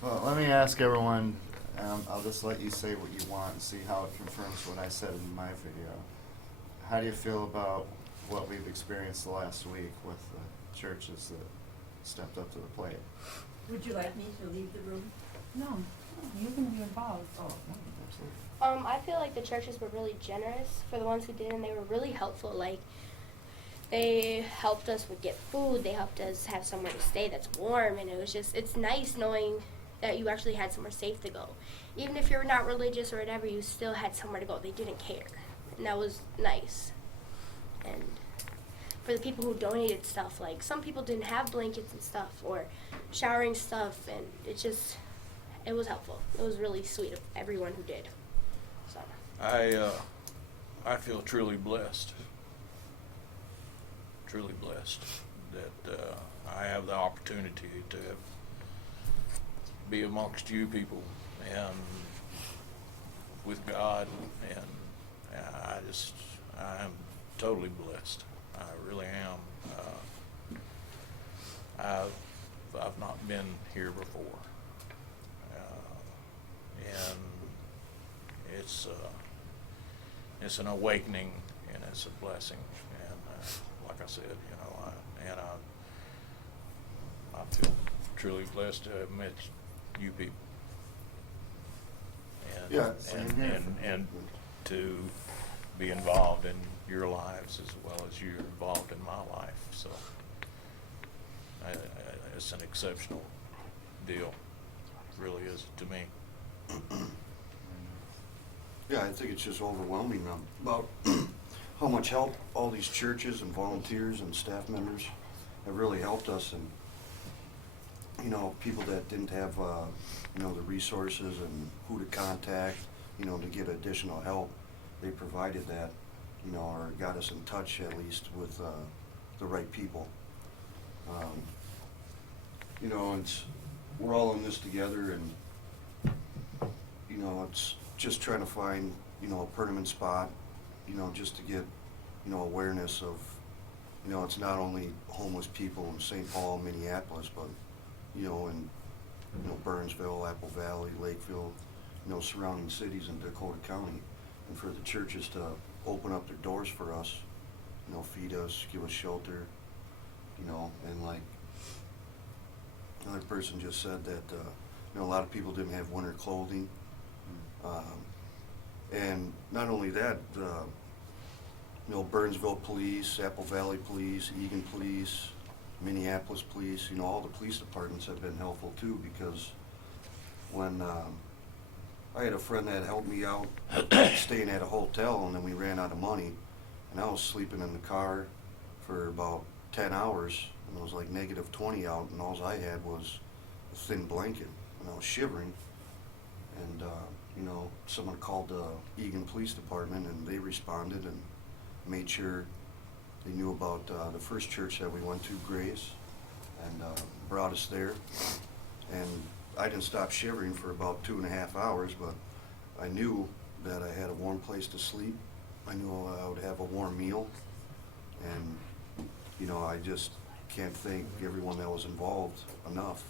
Well, let me ask everyone, I'll just let you say what you want and see how it confirms what I said in my video. How do you feel about what we've experienced the last week with the churches that stepped up to the plate? Would you like me to leave the room? No, you can be involved. Oh, no, absolutely. I feel like the churches were really generous for the ones who did, and they were really helpful. Like, they helped us with get food, they helped us have somewhere to stay that's warm, and it was just, it's nice knowing that you actually had somewhere safe to go. Even if you're not religious or whatever, you still had somewhere to go. They didn't care, and that was nice. And for the people who donated stuff, like, some people didn't have blankets and stuff, or showering stuff, and it was helpful. It was really sweet of everyone who did. So I feel truly blessed that I have the opportunity to be amongst you people and with God, and I'm totally blessed. I really am. I've not been here before, and it's an awakening, and it's a blessing. And like I said, I feel truly blessed to have met you people, and Yeah, same here. and to be involved in your lives as well as you're involved in my life. So it's an exceptional deal, really is to me. Yeah, I think it's just overwhelming about how much help all these churches and volunteers and staff members have really helped us. And people that didn't have the resources and who to contact to get additional help, they provided that, or got us in touch at least with the right people. We're all in this together, and it's just trying to find a permanent spot, just to get awareness of it's not only homeless people in St. Paul, Minneapolis, but in Burnsville, Apple Valley, Lakeville, surrounding cities in Dakota County, and for the churches to open up their doors for us, feed us, give us shelter, and like another person just said that a lot of people didn't have winter clothing, and not only that, Burnsville Police, Apple Valley Police, Eagan Police, Minneapolis Police, all the police departments have been helpful too, because when I had a friend that helped me out staying at a hotel, and then we ran out of money, and I was sleeping in the car for about 10 hours, and it was like -20 out, and all I had was a thin blanket, and I was shivering. And someone called the Eagan Police Department, and they responded and made sure they knew about the first church that we went to, Grace, and brought us there. And I didn't stop shivering for about 2.5 hours, but I knew that I had a warm place to sleep. I knew I would have a warm meal, and I just can't thank everyone that was involved enough.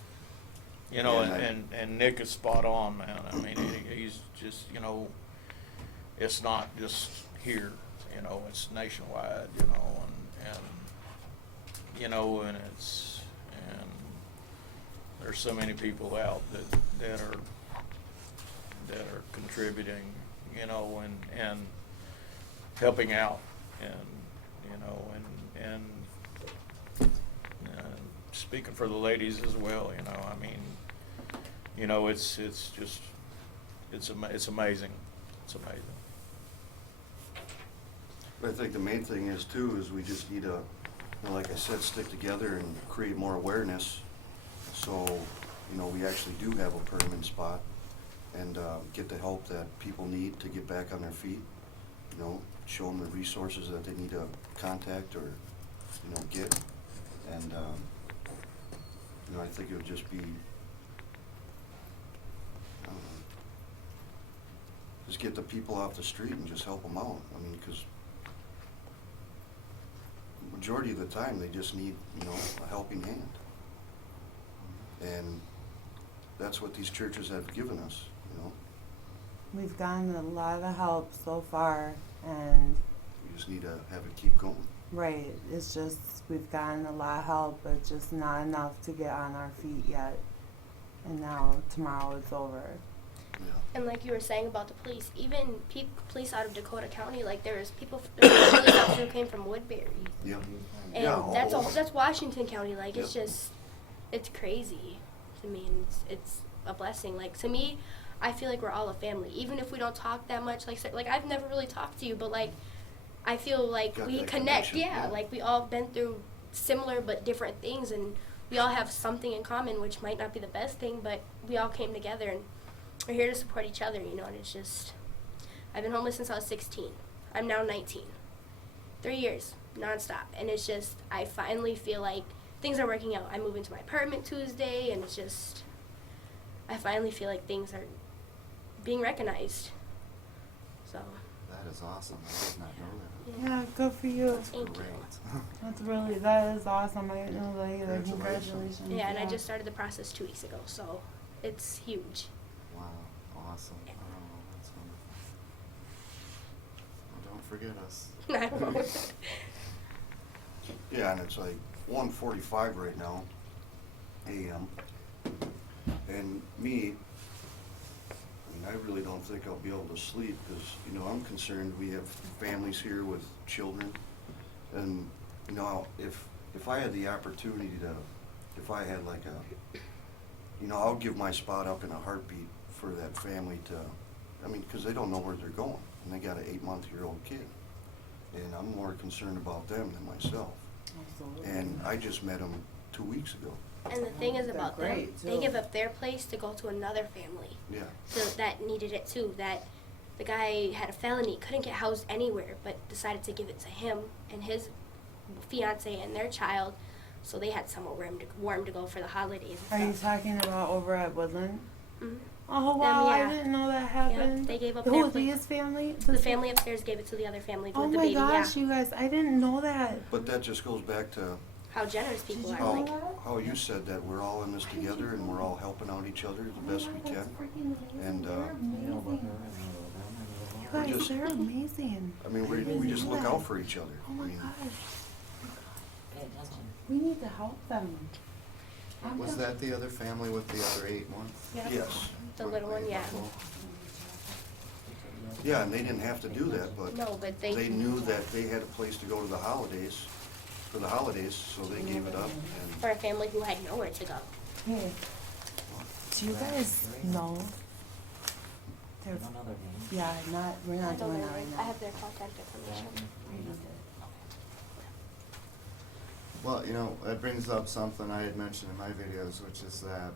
And Nick is spot on, man. I mean, he's just, it's not just here, it's nationwide, and there's so many people out that are contributing, and helping out, and speaking for the ladies as well, I mean, it's amazing. It's amazing. But I think the main thing is too, is we just need to, like I said, stick together and create more awareness, so we actually do have a permanent spot, and get the help that people need to get back on their feet. Show them the resources that they need to contact or get, and I think it would just be, just get the people off the street and just help them out. I mean, because majority of the time they just need a helping hand. And that's what these churches have given us, you know? We've gotten a lot of help so far, and We just need to have it keep going. right, it's just we've gotten a lot of help, but just not enough to get on our feet yet. And now tomorrow it's over. Yeah. And like you were saying about the police, even police out of Dakota County, like there was police officers who came from Woodbury, Yep. and Yeah, all that's over. that's Washington County. Like it's Yep. just, it's crazy to me, and it's a blessing. Like to me, I feel like we're all a family, even if we don't talk that much. Like I've never really talked to you, but like I feel like Got we that connect. connection, Yeah, yeah. like we all been through similar but different things, and we all have something in common, which might not be the best thing, but we all came together and we're here to support each other, you know. And it's just, I've been homeless since I was 16. I'm now 19. 3 years nonstop, and it's just, I finally feel like things are working out. I move into my apartment Tuesday, and it's just, I finally feel like things are being recognized. So, That is awesome. I did not know that. Yeah, good for you. thank you. That's that is awesome. I didn't know that either. Congratulations. Congratulations. Yeah, and I just started the process 2 weeks ago, so it's huge. Wow, awesome. Oh, that's wonderful. Well, don't forget us. Yeah, and it's like 1:45 right now, a.m. And me, I really don't think I'll be able to sleep because, you know, I'm concerned. We have families here with children. And, you know, if I had the opportunity to, if I had like a, you know, I'll give my spot up in a heartbeat for that family to, I mean, because they don't know where they're going. And they got an 8-month-old kid. And I'm more concerned about them than myself. Absolutely. And I just met them 2 weeks ago. And the thing is They're about them, great, they too. give up their place to go to another family. Yeah. So that needed it too. That the guy had a felony, couldn't get housed anywhere, but decided to give it to him and his fiance and their child, so they had somewhere warm to go for the holidays. Are you And stuff. talking about over at Woodland? Mhm. Oh wow, yeah. I didn't know that happened. they gave up Who their was place. his family? The family upstairs gave it to the other family Oh with the my baby. gosh, Yeah, you guys, I didn't know that. But that just goes back to how generous people Did are. you Like, know how you said that we're all in this together and we're all helping out each other the best we can. And, You guys, just- they're amazing. I mean, we just look out for each other. Oh I my mean, gosh. We need to help them. Was that the other family with the other 8 months? yeah, yes. the little one, yeah. Yeah, and they didn't have to do that, but No, but they knew that they had a place to go to the holidays, for the holidays, so they gave it up. for a family who had nowhere to go. Hey, do you guys know? There's, yeah, we're I not don't doing know. that right I now. have their contact information. Well, you know, that brings up something I had mentioned in my videos, which is that,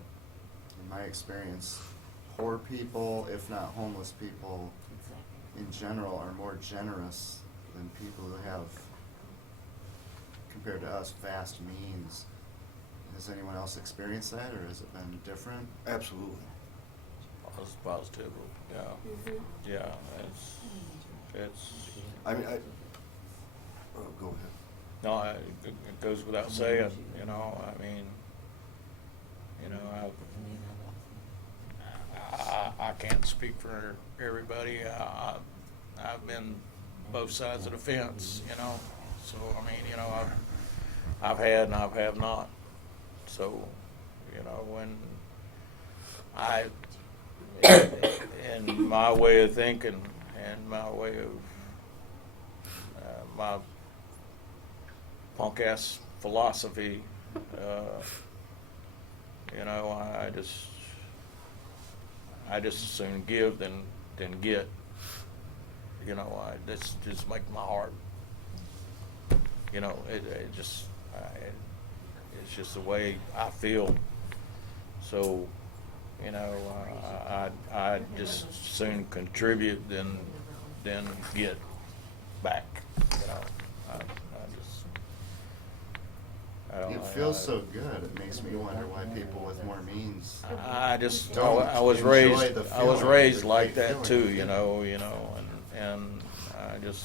in my experience, poor people, if not homeless people, in general, are more generous than people who have, compared to us, vast means. Has anyone else experienced that, or has it been different? Absolutely. It's positive, yeah, Mhm. yeah, it's, I mean, oh, go ahead. no, it goes without saying, you know, I mean, you know, I can't speak for everybody. I've been both sides of the fence, you know, so, I mean, you know, I've had and I've have not. So, you know, when in my way of thinking and my way of, my punk ass philosophy, you know, I just as soon give than get. You know, that's just make my heart. You know, it just it's just the way I feel. So, you know, I just soon contribute than get back. You know, I don't. It feels so good. It makes me wonder why people with more means. I just Don't I was enjoy raised the I was feeling. raised It's a like great that feeling. too, you know, and I just,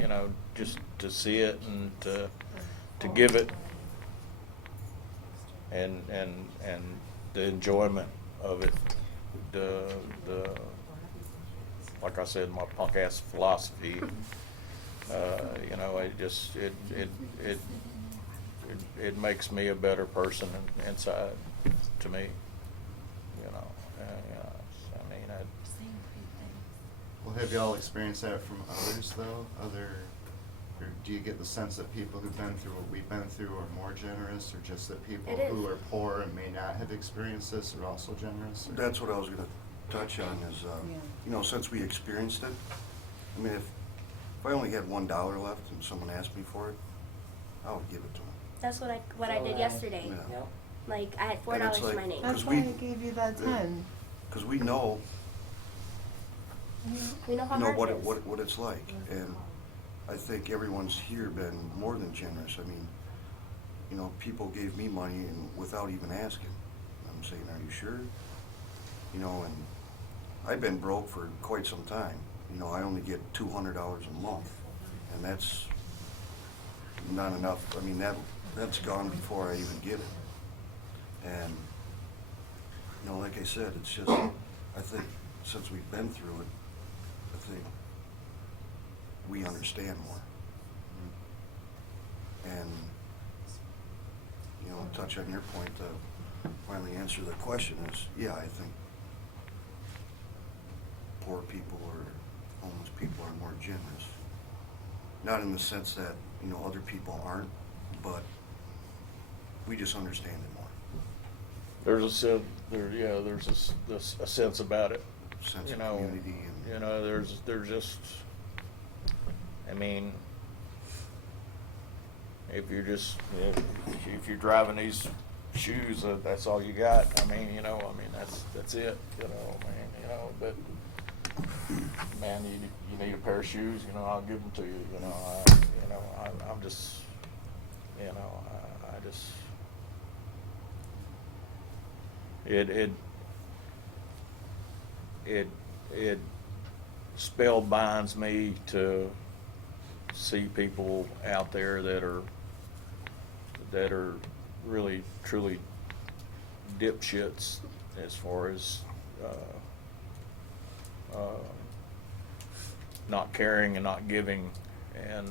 you know, just to see it and to give it and the enjoyment of it, the like I said, my punk ass philosophy. You know, it makes me a better person inside, to me. You know, I mean, Well, have y'all experienced that from others, though? Or do you get the sense that people who've been through what we've been through are more generous, or just that people It is. who are poor and may not have experienced this are also generous? Or? That's what I was gonna touch on is, Yeah. you know, since we experienced it, I mean, if I only had $1 left and someone asked me for it, I would give it to them. That's what I did yesterday. Yeah. Yep. Like I had And it's $4 to like- my name. That's 'Cause why we- I gave you that 10. Because we know, We know how you know hard it is. what it's like, and I think everyone's here been more than generous. I mean, you know, people gave me money and without even asking. I'm saying, are you sure? You know, and I've been broke for quite some time. You know, I only get $200 a month, and that's not enough. I mean, that's gone before I even get it. And, you know, like I said, it's just, I think since we've been through it, I think we understand more. And, you know, touch on your point to finally answer the question is, yeah, I think poor people or homeless people are more generous. Not in the sense that, you know, other people aren't, but we just understand it more. there's a sense, there's a sense about it. Sense You of know, community and. you know, there's just, I mean, if you're just, if you're driving these shoes, that's all you got. I mean, you know, that's it, you know, man, you know, but, man, you need a pair of shoes, you know, I'll give them to you, you know, I'm just, you know, I just, it spellbinds me to see people out there that are really truly dipshits as far as not caring and not giving and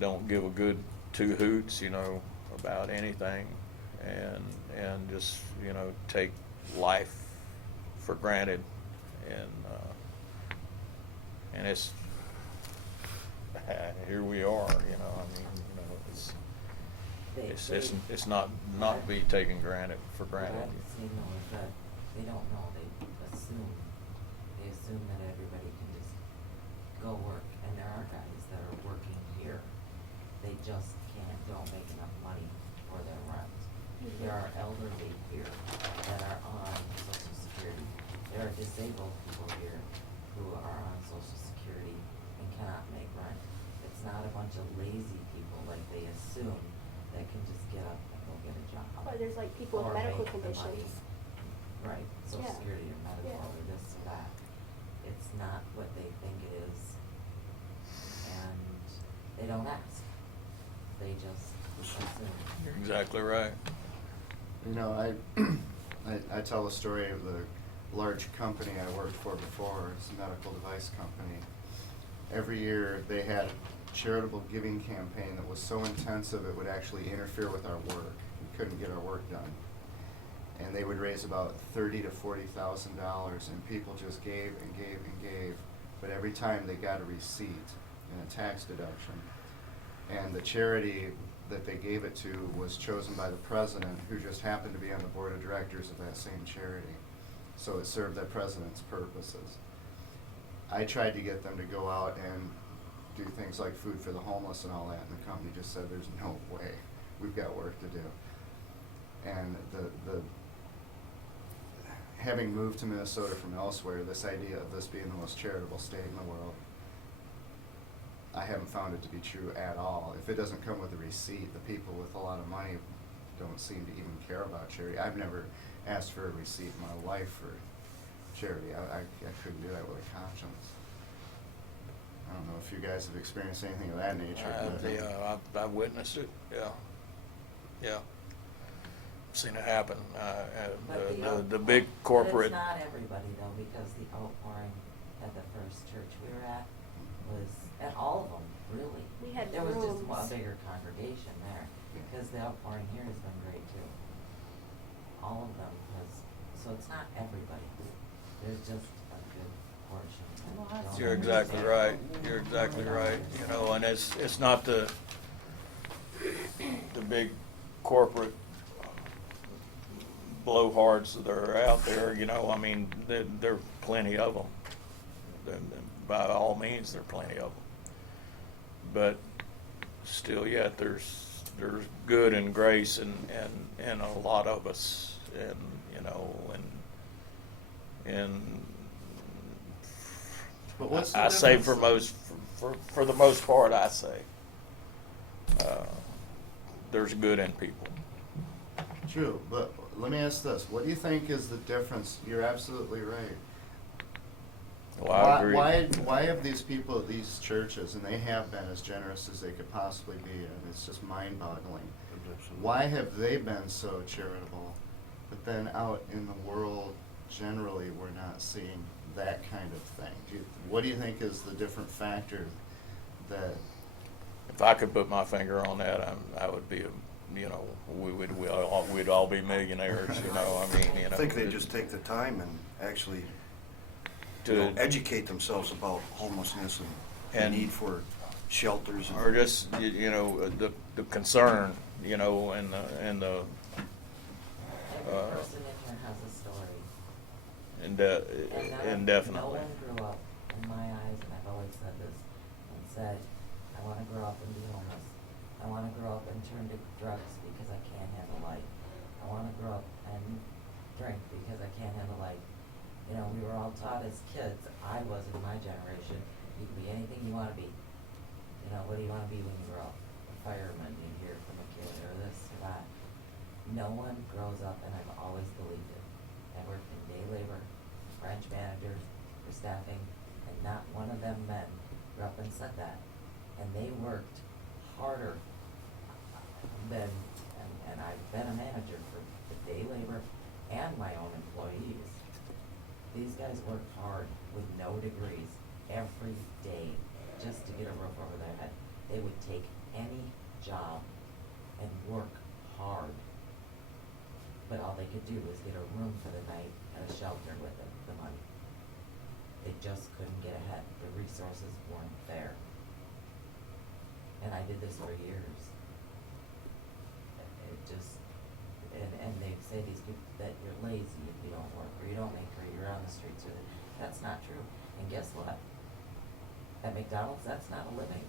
don't give a good two hoots, you know, about anything and just, you know, take life for granted and it's here we are, you know, I mean, you know, it's not be taken for granted. What I'm saying though is that they don't know, they assume that everybody can just go work, and there are guys that are working here, they just don't make enough money for their rent. There are elderly here that are on Social Security, there are disabled people here who are on Social Security and cannot make rent. It's not a bunch of lazy people like they assume that can just get up and go get a job. Or there's like people with Or medical make the money. conditions. Right, Social Yeah. Security or medical Yeah. or this or that. It's not what they think it is, and they don't ask. They just assume. You're exactly right. You know, I tell the story of the large company I worked for before. It's a medical device company. Every year they had a charitable giving campaign that was so intensive it would actually interfere with our work. We couldn't get our work done. And they would raise about $30,000 to $40,000, and people just gave and gave and gave. But every time they got a receipt and a tax deduction. And the charity that they gave it to was chosen by the president, who just happened to be on the board of directors of that same charity. So it served that president's purposes. I tried to get them to go out and do things like food for the homeless and all that, and the company just said, there's no way, we've got work to do. And the having moved to Minnesota from elsewhere, this idea of this being the most charitable state in the world, I haven't found it to be true at all. If it doesn't come with a receipt, the people with a lot of money don't seem to even care about charity. I've never asked for a receipt in my life for charity. I couldn't do that with a conscience. I don't know if if you guys have experienced anything of that nature. but- Yeah, I've witnessed it, yeah. Yeah. Seen it happen. But The big But corporate, it's not everybody though, because the outpouring at the first church we were at was, at all of them, really. We had There was just rooms. a bigger congregation there, because the outpouring here has been great too. All of them, so it's not everybody. There's just a good portion. that Well, that's don't you're exactly right, understand. you're exactly right, you know, and it's not the big corporate blowhards that are out there, you know, I mean, there are plenty of them. By all means, there are plenty of them. But still yet, there's good and grace in a lot of us, and, you know, and But what's the I say difference, for the most part, I say, there's good in people. True, but let me ask this. What do you think is the difference? You're absolutely right. Well, I agree. Why have these people at these churches, and they have been as generous as they could possibly be, and it's just mind-boggling. Why have they been so charitable, but then out in the world generally we're not seeing that kind of thing? What do you think is the different factor that? If I could put my finger on that, I would be, you know, we'd all be millionaires, you know, I mean, you know. I think they just take the time and actually educate themselves about homelessness and And- the need for shelters. Or just, you know, the concern, you know, and the, Every person in here has a story. And indefinitely. no one grew up, in my eyes, and I've always said this, and said, I wanna grow up and be homeless. I wanna grow up and turn to drugs because I can't handle life. I wanna grow up and drink because I can't handle life. You know, we were all taught as kids, I was in my generation, you can be anything you wanna be. You know, what do you wanna be when you grow up? A fireman, you hear from a kid, or this or that. No one grows up, and I've always believed it. I worked in day labor, branch managers, for staffing, and not one of them men grew up and said that. And they worked harder than, and I've been a manager for the day labor and my own employees. These guys worked hard with no degrees every day just to get a roof over their head. They would take any job and work hard. But all they could do was get a room for the night and a shelter with it, the money. They just couldn't get ahead. The resources weren't there. And I did this for years. It just, and they say these people that you're lazy if you don't work, or you don't make, or you're on the streets, or that's not true. And guess what? At McDonald's, that's not a living,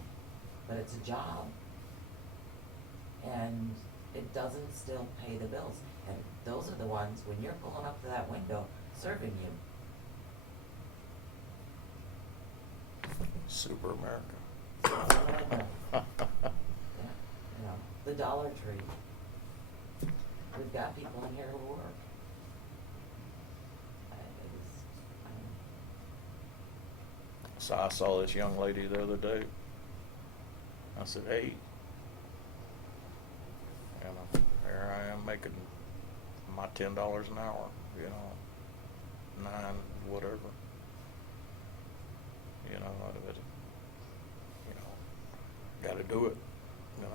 but it's a job. And it doesn't still pay the bills. And those are the ones, when you're pulling up to that window, serving you. Super America. Yeah, you know, the Dollar Tree. We've got people in here who work. So I saw this young lady the other day. I said, hey, you know, here I am making my $10 an hour, you know, 9, whatever. You know, out of it, you know, got to do it. You know,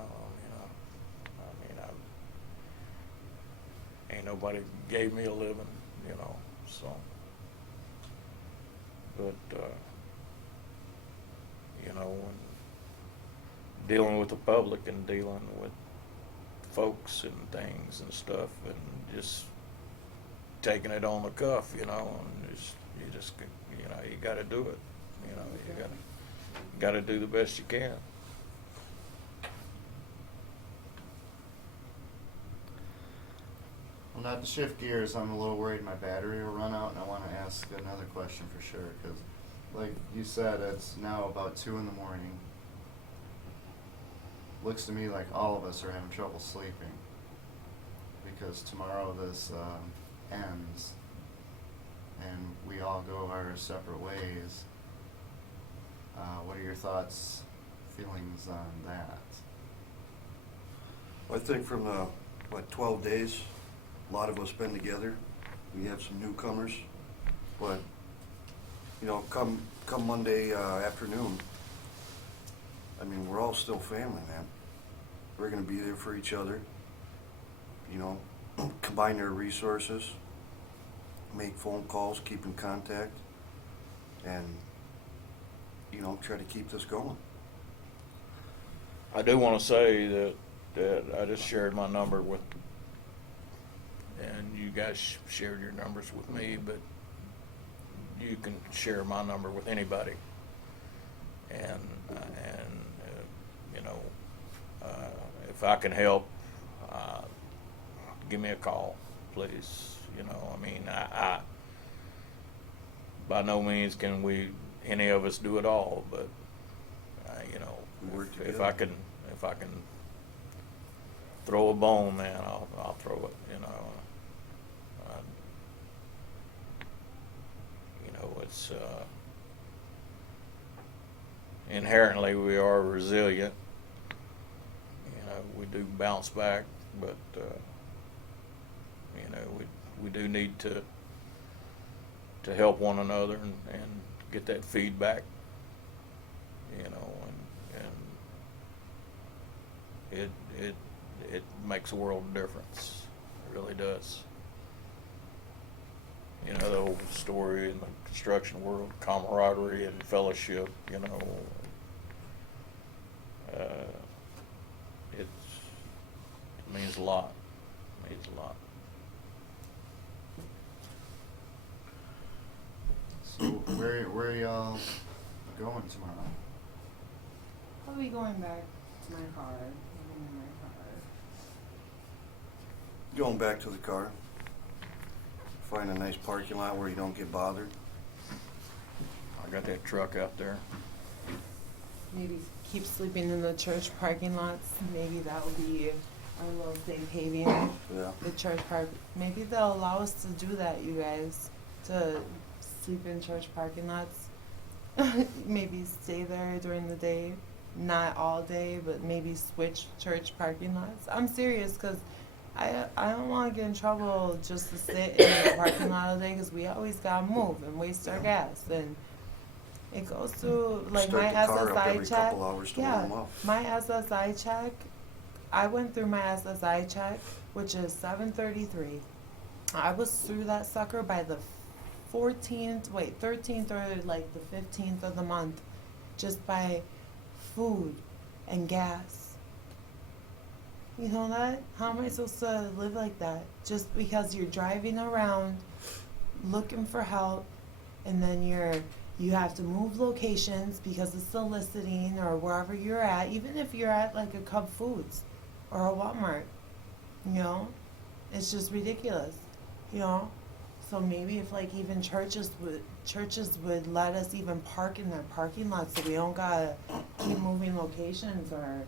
ain't nobody gave me a living, you know, so. But, you know, when dealing with the public and dealing with folks and things and stuff, and just taking it on the cuff, you know, and you know, you got to do it. You know, you got to do the best you can. Well, not to shift gears, I'm a little worried my battery will run out, and I want to ask another question for sure, because like you said, it's now about 2 in the morning. Looks to me like all of us are having trouble sleeping, because tomorrow this ends, and we all go our separate ways. What are your thoughts, feelings on that? I think from the, 12 days, a lot of us been together. We have some newcomers, but, come Monday afternoon, I mean, we're all still family, man. We're gonna be there for each other, combine their resources, make phone calls, keep in contact, and, try to keep this going. I do want to say that I just shared my number with, and you guys shared your numbers with me, but you can share my number with anybody. And if I can help, give me a call, please. I by no means can any of us do it all, but We work if together. I can throw a bone, man, I'll throw it. It's inherently we are resilient. We do bounce back, but we do need to help one another and get that feedback. And it makes a world of difference. It really does. The old story in the construction world, camaraderie and fellowship, it means a lot. It means a lot. So where are y'all going tomorrow? I'll be going back to my car. I'm in my car. Going back to the car, find a nice parking lot where you don't get bothered. I got that truck out there. Maybe keep sleeping in the church parking lots. Maybe that'll be our little safe haven. Yeah. The church park. Maybe they'll allow us to do that, you guys, to sleep in church parking lots. Maybe stay there during the day, not all day, but maybe switch church parking lots. I'm serious, because I don't want to get in trouble just to sit in the parking lot all day, because we always gotta move and waste our gas, and it goes through like Start my the car up SSI every check. couple hours to Yeah, warm up. my SSI check. I went through my SSI check, which is 733. I was through that sucker by the 13th or like the 15th of the month, just by food and gas. You know that? How am I supposed to live like that? Just because you're driving around looking for help, and then you have to move locations because of soliciting or wherever you're at, even if you're at like a Cub Foods or a Walmart, it's just ridiculous, So maybe if like even churches would let us even park in their parking lots, so we don't gotta keep moving locations or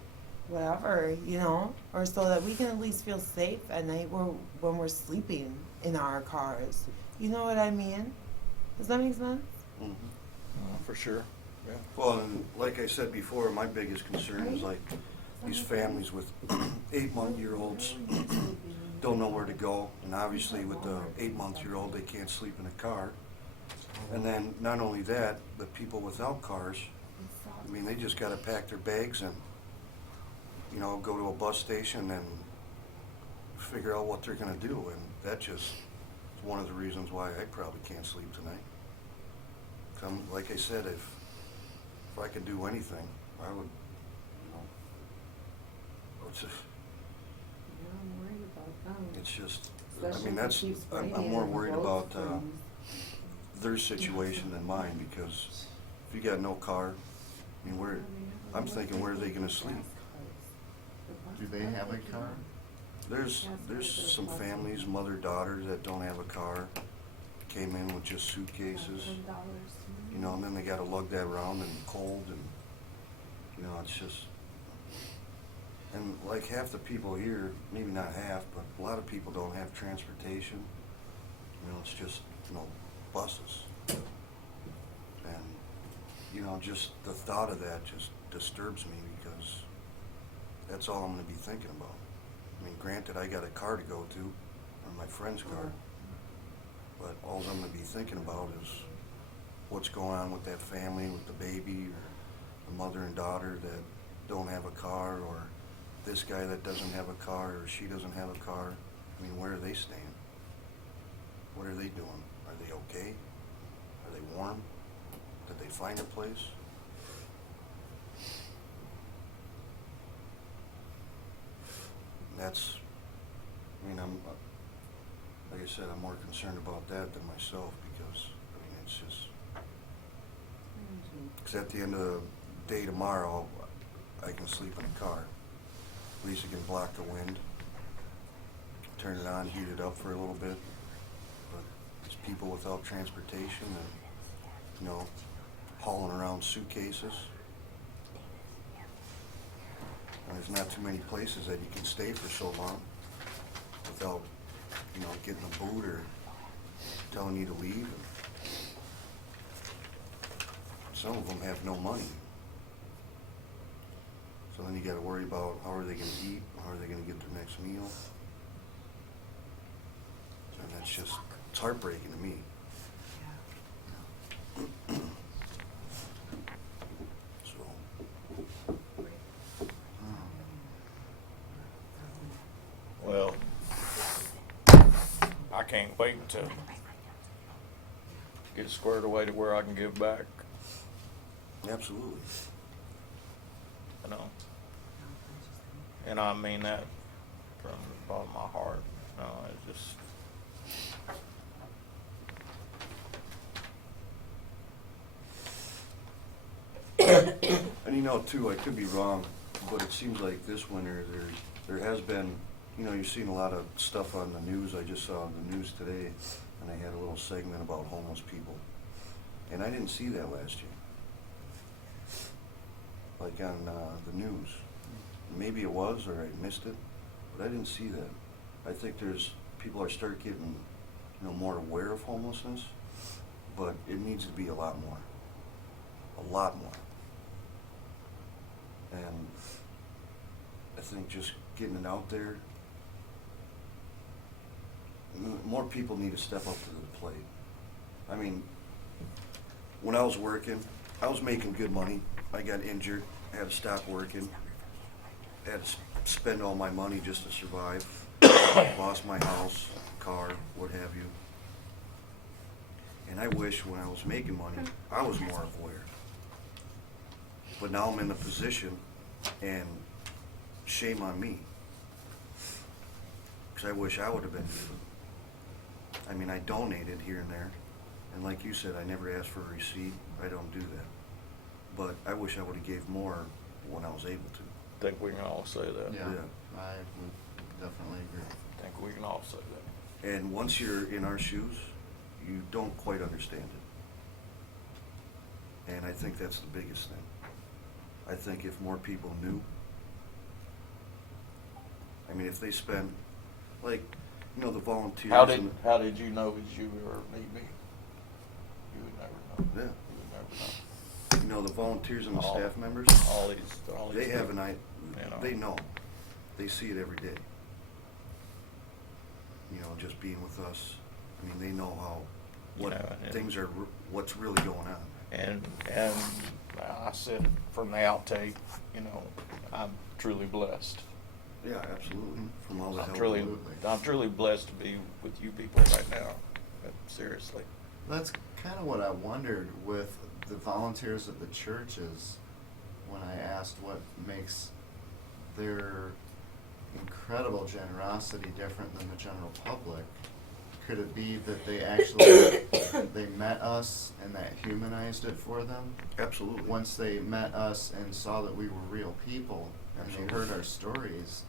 whatever, or so that we can at least feel safe at night when we're sleeping in our cars. You know what I mean? Does that make sense? Mhm. For sure. Yeah. Well, and like I said before, my biggest concern is like these families with 8-month-year-olds don't know where to go, and obviously with the 8-month-year-old they can't sleep in a car. And then not only that, but people without cars, I mean, they just gotta pack their bags and, go to a bus station and figure out what they're gonna do, and that just is one of the reasons why I probably can't sleep tonight. Like I said, if I could do anything, I would, it's just, Yeah, I'm worried about them. it's just, Especially I mean, if it that's, keeps I'm raining more and the worried roads about freeze. their situation than mine, because if you got no car, I mean, I'm thinking, where are they gonna sleep? Do they have a car? There's some families, mother-daughter, that don't have a car, came in with just suitcases, and then they gotta lug that around in the cold, and, it's just, and like half the people here, maybe not half, but a lot of people don't have transportation. It's just, buses. And, you know, just the thought of that just disturbs me because that's all I'm gonna be thinking about. I mean, granted, I got a car to go to, or my friend's car, but all I'm gonna be thinking about is what's going on with that family, with the baby, or the mother and daughter that don't have a car, or this guy that doesn't have a car, or she doesn't have a car. I mean, where are they staying? What are they doing? Are they okay? Are they warm? Did they find a place? That's, I mean, I'm, like I said, I'm more concerned about that than myself because, I mean, it's just, because at the end of the day tomorrow, I can sleep in a car. At least it can block the wind. Turn it on, heat it up for a little bit. But it's people without transportation and, you know, hauling around suitcases. And there's not too many places that you can stay for so long without, you know, getting a boot or telling you to leave. And some of them have no money. So then you gotta worry about how are they gonna eat, how are they gonna get their next meal. And that's just, it's heartbreaking to me. So, Well, I can't wait to get squared away to where I can give back, absolutely. you know. And I mean that from the bottom of my heart. No, it's just, And you know, too, I could be wrong, but it seems like this winter there has been, you know, you've seen a lot of stuff on the news. I just saw the news today, and they had a little segment about homeless people, and I didn't see that last year, like on the news. Maybe it was, or I missed it, but I didn't see that. I think people are start getting, you know, more aware of homelessness, but it needs to be a lot more. A lot more. And I think just getting it out there, more people need to step up to the plate. I mean, when I was working, I was making good money. I got injured, I had to stop working, had to spend all my money just to survive. Lost my house, car, what have you. And I wish when I was making money, I was more aware. But now I'm in a position, and shame on me. Because I wish I would have been given. I mean, I donated here and there. And like you said, I never asked for a receipt. I don't do that. But I wish I would have gave more when I was able to. think we can all say that. Yeah, Yeah. I would definitely agree. I think we can all say that. And once you're in our shoes, you don't quite understand it. And I think that's the biggest thing. I think if more people knew, I mean, if they spend, like, you know, the volunteers. How did you know as you were need me? You would never know. Yeah. You would never know. You know, the volunteers and the staff members, All these they have an idea, you know. they know. They see it every day. You know, just being with us, I mean, they know what You know, and- things are, what's really going on. And I said from the outtake, you know, I'm truly blessed. Yeah, absolutely. From all the help. I'm truly blessed to be with you people right now. But seriously. That's kind of what I wondered with the volunteers at the churches when I asked what makes their incredible generosity different than the general public. Could it be that they actually they met us and that humanized it for them? Absolutely. Once they met us and saw that we were real people and they heard our stories,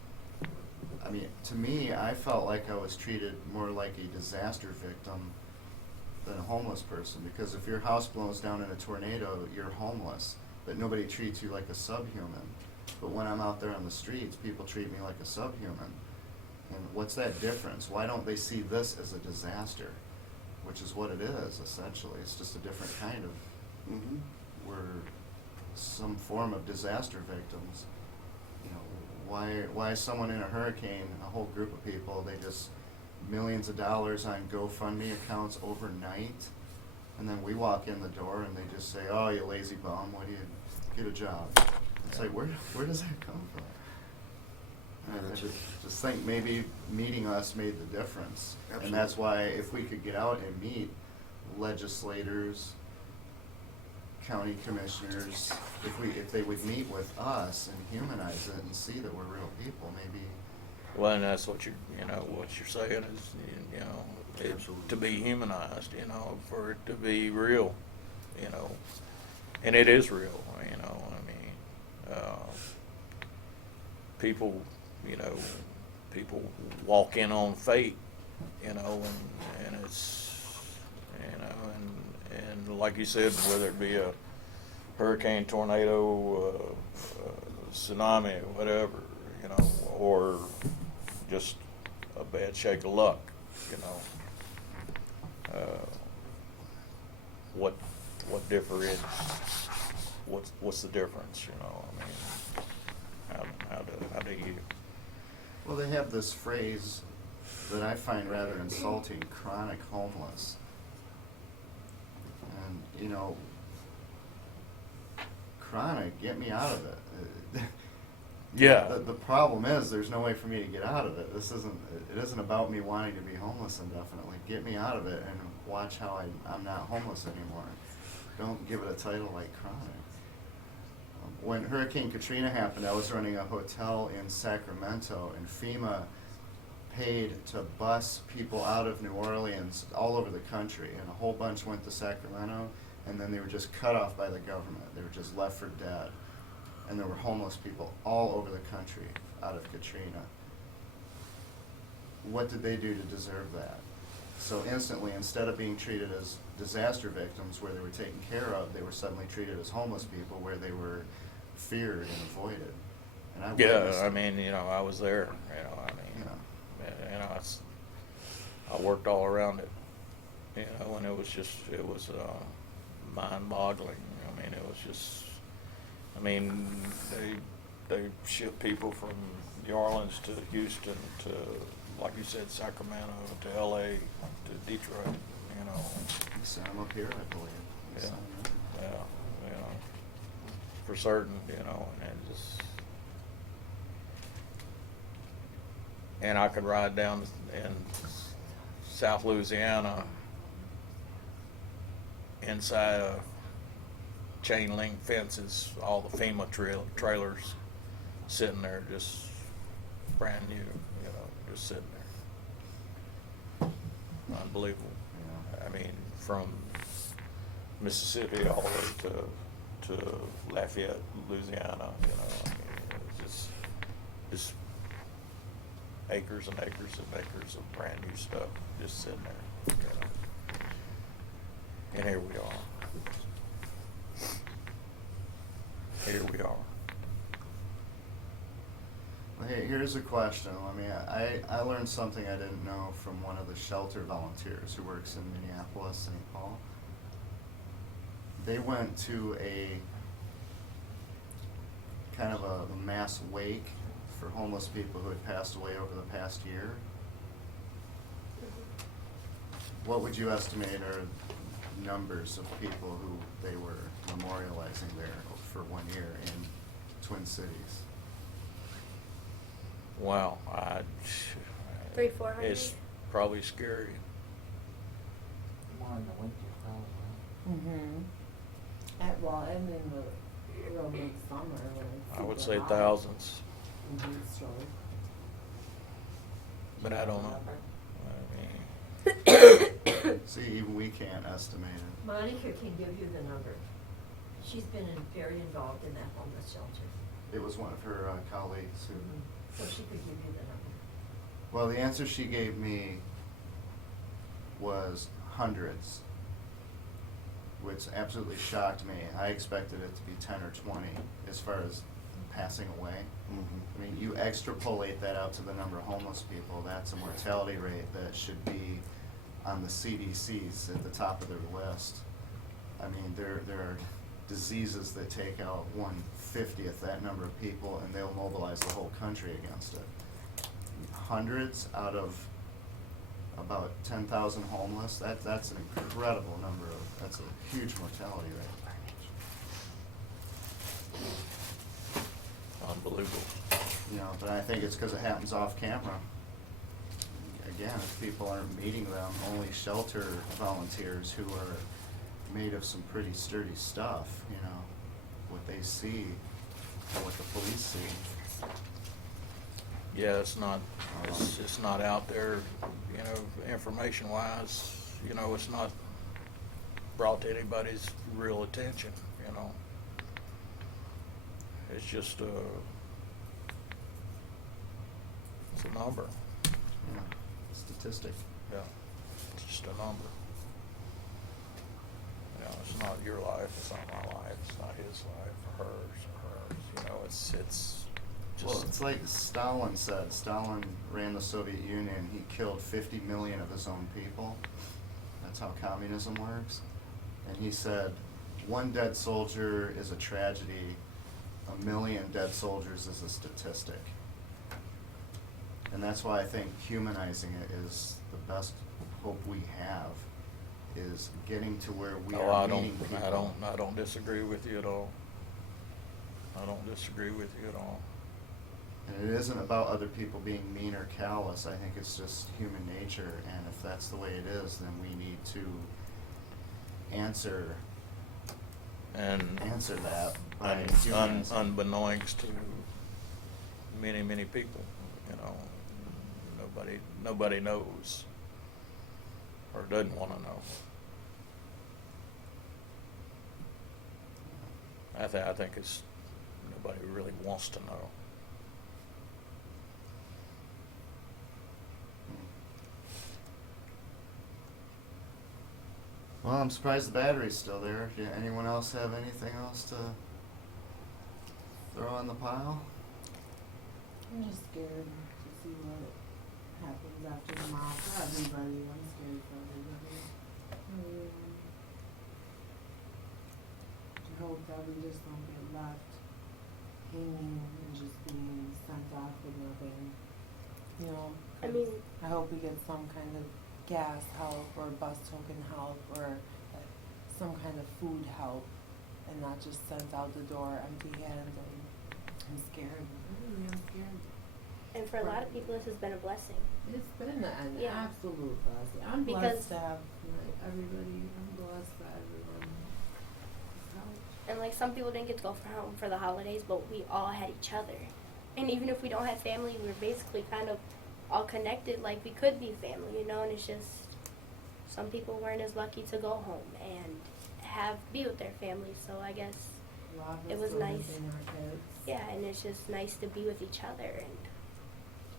I mean, to me, I felt like I was treated more like a disaster victim than a homeless person, because if your house blows down in a tornado, you're homeless, but nobody treats you like a subhuman. But when I'm out there on the streets, people treat me like a subhuman. And what's that difference? Why don't they see this as a disaster? Which is what it is, essentially. It's just a different kind of... Mm-hmm. were some form of disaster victims. You know, why is someone in a hurricane, a whole group of people, they just millions of dollars on GoFundMe accounts overnight, and then we walk in the door and they just say, "Oh, you lazy bum, what do you get a job?" It's like, where does that come from? Yeah, I that's just think maybe meeting us made the difference. Absolutely. And that's why if we could get out and meet legislators, county commissioners, if they would meet with us and humanize it and see that we're real people, maybe. Well, and that's what what you're saying is, Absolutely. to be humanized, for it to be real, and it is real, people, people walk in on fate, and it's, and like you said, whether it be a hurricane, tornado, tsunami, whatever, or just a bad shake of luck, what difference? What's the difference? How do you? Well, they have this phrase that I find rather insulting: chronic homeless. And chronic, get me out of it. Yeah. The problem is there's no way for me to get out of it. It isn't about me wanting to be homeless indefinitely. Get me out of it and watch how I'm not homeless anymore. Don't give it a title like chronic. When Hurricane Katrina happened, I was running a hotel in Sacramento, and FEMA paid to bus people out of New Orleans all over the country, and a whole bunch went to Sacramento, and then they were just cut off by the government. They were just left for dead. And there were homeless people all over the country out of Katrina. What did they do to deserve that? So instantly, instead of being treated as disaster victims where they were taken care of, they were suddenly treated as homeless people where they were feared and avoided. And I witnessed it. I was there, I worked all around it, and it was mind-boggling. It was just, they ship people from New Orleans to Houston to, like you said, Sacramento to LA to Detroit, You sent them up here, I believe. You Yeah. sent 'em Yeah, for certain, and I could ride down in South Louisiana inside of chain link fences, all the FEMA trailers sitting there just brand new, just sitting there. Unbelievable. Yeah. From Mississippi all the way to Lafayette, Louisiana, just acres and acres and acres of brand new stuff just sitting there, And here we are. Here we are. Well, hey, here's a question. I learned something I didn't know from one of the shelter volunteers who works in Minneapolis, St. Paul. They went to a kind of a mass wake for homeless people who had passed away over the past year. What would you estimate are numbers of people who they were memorializing there for 1 year in Twin Cities? Wow, 300-400. it's probably scary. More in the winter, probably. And in the real midsummer when it's I would super say hot thousands, and heat stroke. but I don't know. See, even we can't estimate it. Monica can give you the number. She's been very involved in that homeless shelter. It was one of her colleagues who. So she could give you the number. Well, the answer she gave me was hundreds, which absolutely shocked me. I expected it to be 10 or 20 as far as passing away. Mm-hmm. You extrapolate that out to the number of homeless people, that's a mortality rate that should be on the CDC's at the top of their list. There are diseases that take out 1/50th that number of people, and they'll mobilize the whole country against it. Hundreds out of about 10,000 homeless, that's an incredible number that's a huge mortality rate. Unbelievable. You know, but I think it's because it happens off camera. Again, if people aren't meeting them, only shelter volunteers who are made of some pretty sturdy stuff, you know, what they see and what the police see. Yeah, it's not out there, you know, information wise, you know, it's not brought to anybody's real attention, you know. It's just it's a number. Yeah, statistic. Yeah, it's just a number. You know, it's not your life, it's not my life, it's not his life, or hers. You know, it's just. Well, it's like Stalin said. Stalin ran the Soviet Union. He killed 50 million of his own people. That's how communism works. And he said, 1 dead soldier is a tragedy. 1 million dead soldiers is a statistic. And that's why I think humanizing it is the best hope we have, is getting to where we are meeting people. I don't disagree with you at all. I don't disagree with you at all. And it isn't about other people being mean or callous. I think it's just human nature, and if that's the way it is, then we need to answer that by humanizing. Unbeknownst to many, many people, you know, nobody knows or doesn't want to know. I think it's nobody really wants to know. Well, I'm surprised the battery's still there. Yeah, anyone else have anything else to throw on the pile? I'm just scared to see what happens after tomorrow for everybody. I'm scared for everybody. I hope that we just don't get left hanging and just being sent off with nothing. You know, I mean, I hope we get some kind of gas help or bus token help or some kind of food help and not just sent out the door empty-handed. I'm scared. Really, I'm scared. and for a lot of people, this has been a blessing. It's been an Yeah. absolute blessing. I'm Because- blessed to have everybody. I'm blessed for everyone. And like some people didn't get to go home for the holidays, but we all had each other. And even if we don't have family, we're basically kind of all connected, like we could be family, you know. And it's just some people weren't as lucky to go home and be with their family. So I guess A lot of It us was were nice. missing our kids. yeah, and it's just nice to be with each other and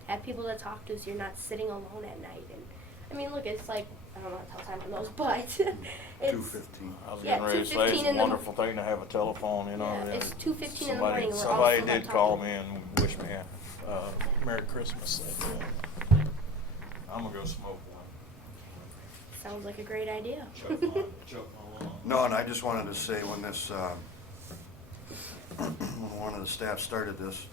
have people to talk to, so you're not sitting alone at night. And I mean, look, it's like I don't know how time on those, but it's 2:15. I was Yeah, getting ready to say 2:15 it's in a the wonderful thing to have a telephone, you know. Yeah, and it's 2:15 in the somebody- morning, we're all Somebody still did not call talking. me and wish me a Merry Christmas. I'm gonna go smoke one. Sounds like a great idea. Choke my lung. No, and I just wanted to say when this, when one of the staff started this,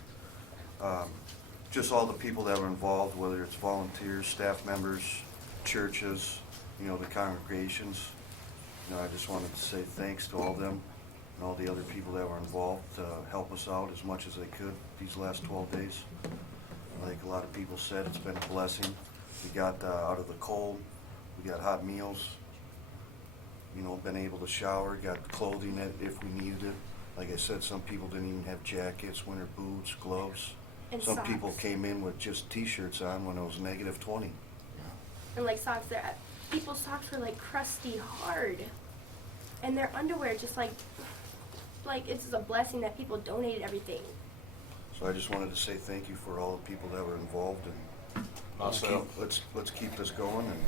just all the people that were involved, whether it's volunteers, staff members, churches, you know, the congregations, you know, I just wanted to say thanks to all of them and all the other people that were involved to help us out as much as they could these last 12 days. Like a lot of people said, it's been a blessing. We got out of the cold, we got hot meals, you know, been able to shower, got clothing if we needed it. Like I said, some people didn't even have jackets, winter boots, gloves. And Some people socks. came in with just t-shirts on when it was -20. And like socks, people's socks were like crusty hard, and their underwear just like it's just a blessing that people donated everything. So I just wanted to say thank you for all the people that were involved, and Myself. let's keep this going, and